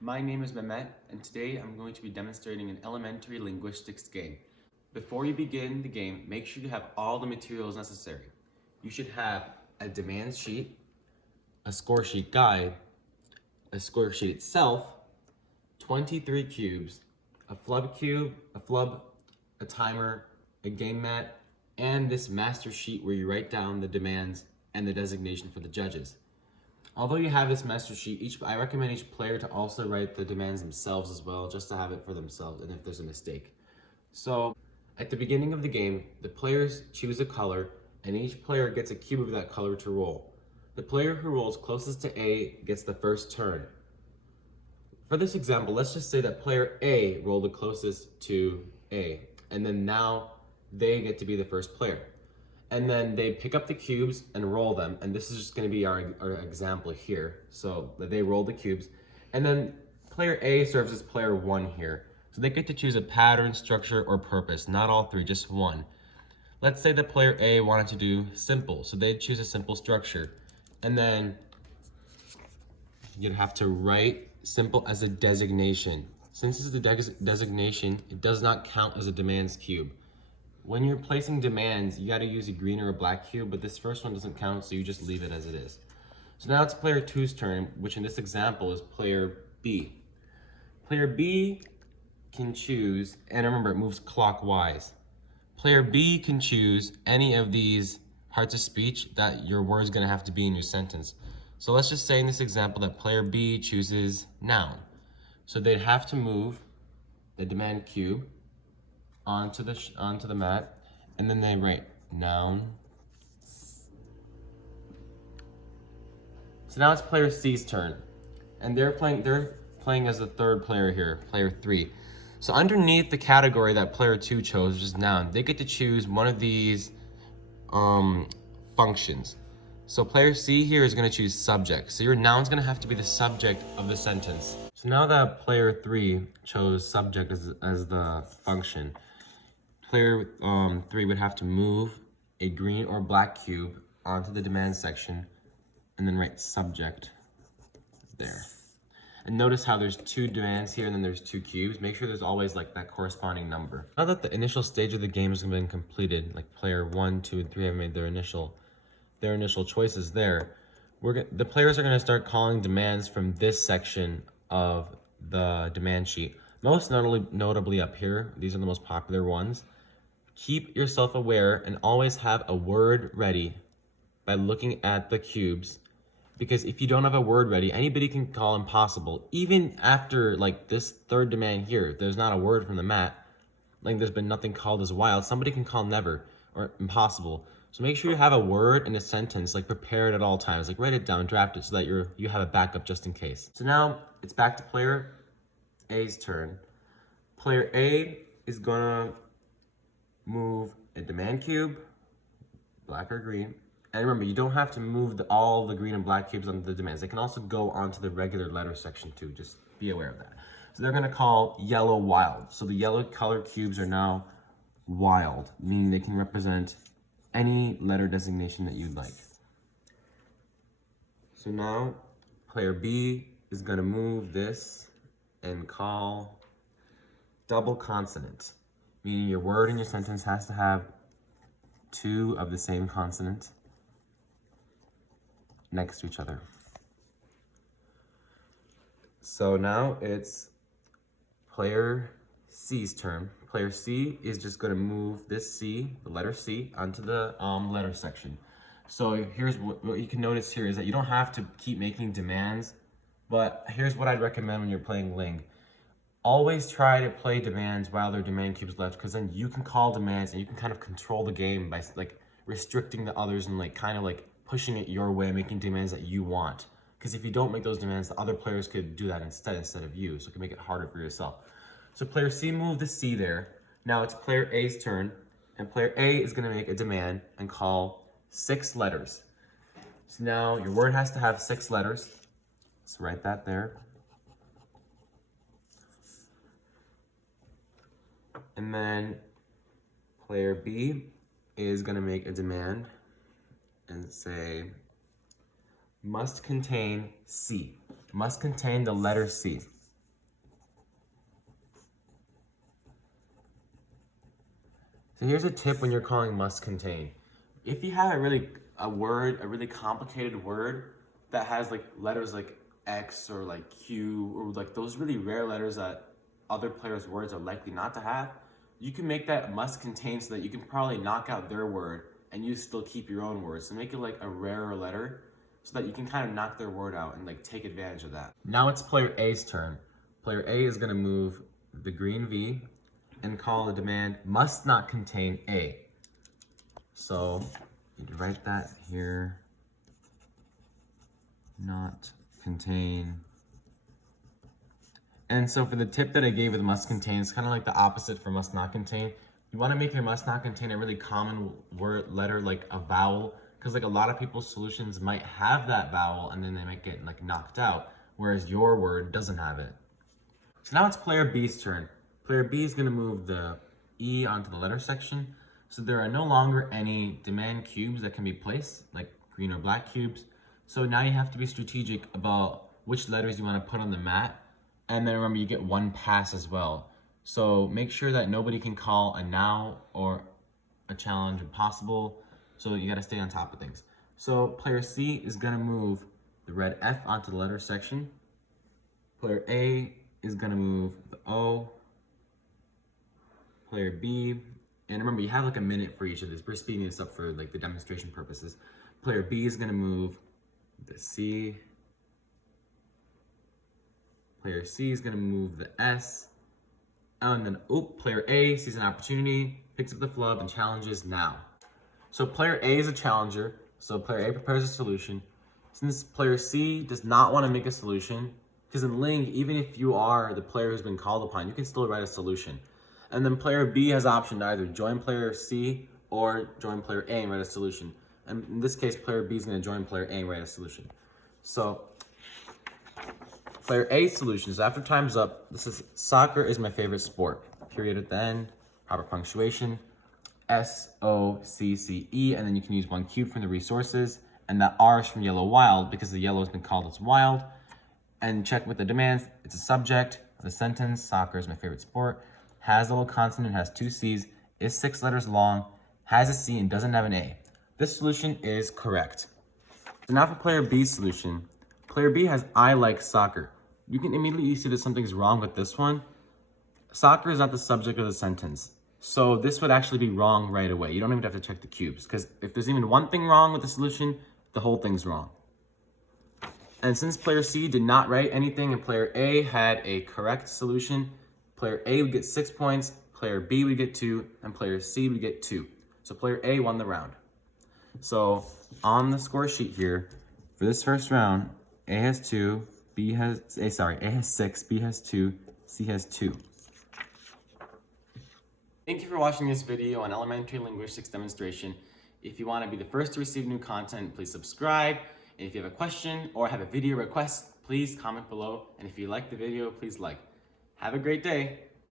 My name is Mehmet, and today I'm going to be demonstrating an elementary linguistics game. Before you begin the game, make sure you have all the materials necessary. You should have a demand sheet, a score sheet guide, a score sheet itself, 23 cubes, a flub cube, a timer, a game mat, and this master sheet where you write down the demands and the designation for the judges. Although you have this master sheet, I recommend each player to also write the demands themselves as well, just to have it for themselves and if there's a mistake. So at the beginning of the game, the players choose a color and each player gets a cube of that color to roll. The player who rolls closest to A gets the first turn. For this example, let's just say that player A rolled the closest to A, and then now they get to be the first player. And then they pick up the cubes and roll them, and this is just going to be our example here. So they roll the cubes, and then player A serves as player 1 here. So they get to choose a pattern, structure, or purpose, not all three, just one. Let's say that player A wanted to do simple, so they'd choose a simple structure. And then you'd have to write simple as a designation. Since it's a designation, it does not count as a demands cube. When you're placing demands, you gotta use a green or a black cube, but this first one doesn't count, so you just leave it as it is. So now it's player 2's turn, which in this example is player B. Player B can choose, and remember, it moves clockwise. Player B can choose any of these parts of speech that your word is gonna have to be in your sentence. So let's just say in this example that player B chooses noun. So they'd have to move the demand cube onto the mat, and then they write noun. So now it's player C's turn, and they're playing as the third player here, player 3. So underneath the category that player 2 chose, which is noun, they get to choose one of these functions. So player C here is going to choose subject. So your noun's going to have to be the subject of the sentence. So now that player 3 chose subject as the function, player 3 would have to move a green or black cube onto the demand section and then write subject there. And notice how there's 2 demands here and then there's 2 cubes. Make sure there's always like that corresponding number. Now that the initial stage of the game has been completed, like player 1, 2, and 3 have made their initial choices there, the players are going to start calling demands from this section of the demand sheet. Most notably up here, these are the most popular ones. Keep yourself aware and always have a word ready by looking at the cubes, because if you don't have a word ready, anybody can call impossible. Even after like this third demand here, there's not a word from the mat, like there's been nothing called as wild, somebody can call never or impossible. So make sure you have a word in a sentence like prepared at all times, like write it down, draft it so that you have a backup just in case. So now it's back to player A's turn. Player A is gonna move a demand cube, black or green. And remember, you don't have to move all the green and black cubes onto the demands. They can also go onto the regular letter section too. Just be aware of that. So they're gonna call yellow wild. So the yellow color cubes are now wild, meaning they can represent any letter designation that you'd like. So now player B is gonna move this and call double consonant, meaning your word in your sentence has to have 2 of the same consonant next to each other. So now it's player C's turn. Player C is just going to move this C, the letter C, onto the letter section. So here's what you can notice here is that you don't have to keep making demands, but here's what I'd recommend when you're playing Ling. Always try to play demands while there are demand cubes left, because then you can call demands and you can kind of control the game by like restricting the others and like kind of like pushing it your way, making demands that you want. Because if you don't make those demands, the other players could do that instead of you, so it can make it harder for yourself. So player C moved the C there. Now it's player A's turn, and player A is going to make a demand and call 6 letters. So now your word has to have 6 letters. So write that there. And then player B is going to make a demand and say must contain C, must contain the letter C. So here's a tip when you're calling must contain. If you have a really complicated word that has like letters like X or like Q or like those really rare letters that other players' words are likely not to have, you can make that must contain so that you can probably knock out their word and you still keep your own word. So make it like a rarer letter so that you can kind of knock their word out and like take advantage of that. Now it's player A's turn. Player A is gonna move the green V and call the demand must not contain A. So you need to write that here. Not contain. And so for the tip that I gave with must contain, it's kind of like the opposite for must not contain. You want to make your must not contain a really common word letter like a vowel, because like a lot of people's solutions might have that vowel and then they might get like knocked out, whereas your word doesn't have it. So now it's player B's turn. Player B is going to move the E onto the letter section. So there are no longer any demand cubes that can be placed, like green or black cubes. So now you have to be strategic about which letters you want to put on the mat. And then remember, you get one pass as well. So make sure that nobody can call a now or a challenge impossible. So you got to stay on top of things. So player C is going to move the red F onto the letter section. Player A is going to move the O. Player B, and remember you have like a minute for each of this. We're speeding this up for like the demonstration purposes. Player B is going to move the C. Player C is going to move the S. And then, player A sees an opportunity, picks up the flub, and challenges now. So player A is a challenger, so player A prepares a solution. Since player C does not want to make a solution, because in Ling, even if you are the player who's been called upon, you can still write a solution. And then player B has option to either join player C or join player A and write a solution. And in this case, player B is going to join player A and write a solution. So player A's solution is after time's up, this is soccer is my favorite sport. Period at the end, proper punctuation, SOCCE, and then you can use one cube from the resources. And that R is from yellow wild because the yellow has been called as wild. And check with the demands. It's a subject of the sentence, soccer is my favorite sport. Has a little consonant, has two C's, is 6 letters long, has a C, and doesn't have an A. This solution is correct. So now for player B's solution. Player B has I like soccer. You can immediately see that something's wrong with this one. Soccer is not the subject of the sentence. So this would actually be wrong right away. You don't even have to check the cubes, because if there's even one thing wrong with the solution, the whole thing's wrong. And since player C did not write anything and player A had a correct solution, player A would get 6 points, player B would get 2, and player C would get 2. So player A won the round. So on the score sheet here, for this first round, A has 2, A has 6, B has 2, C has 2. Thank you for watching this video on elementary linguistics demonstration. If you want to be the first to receive new content, please subscribe. And if you have a question or have a video request, please comment below. And if you like the video, please like. Have a great day.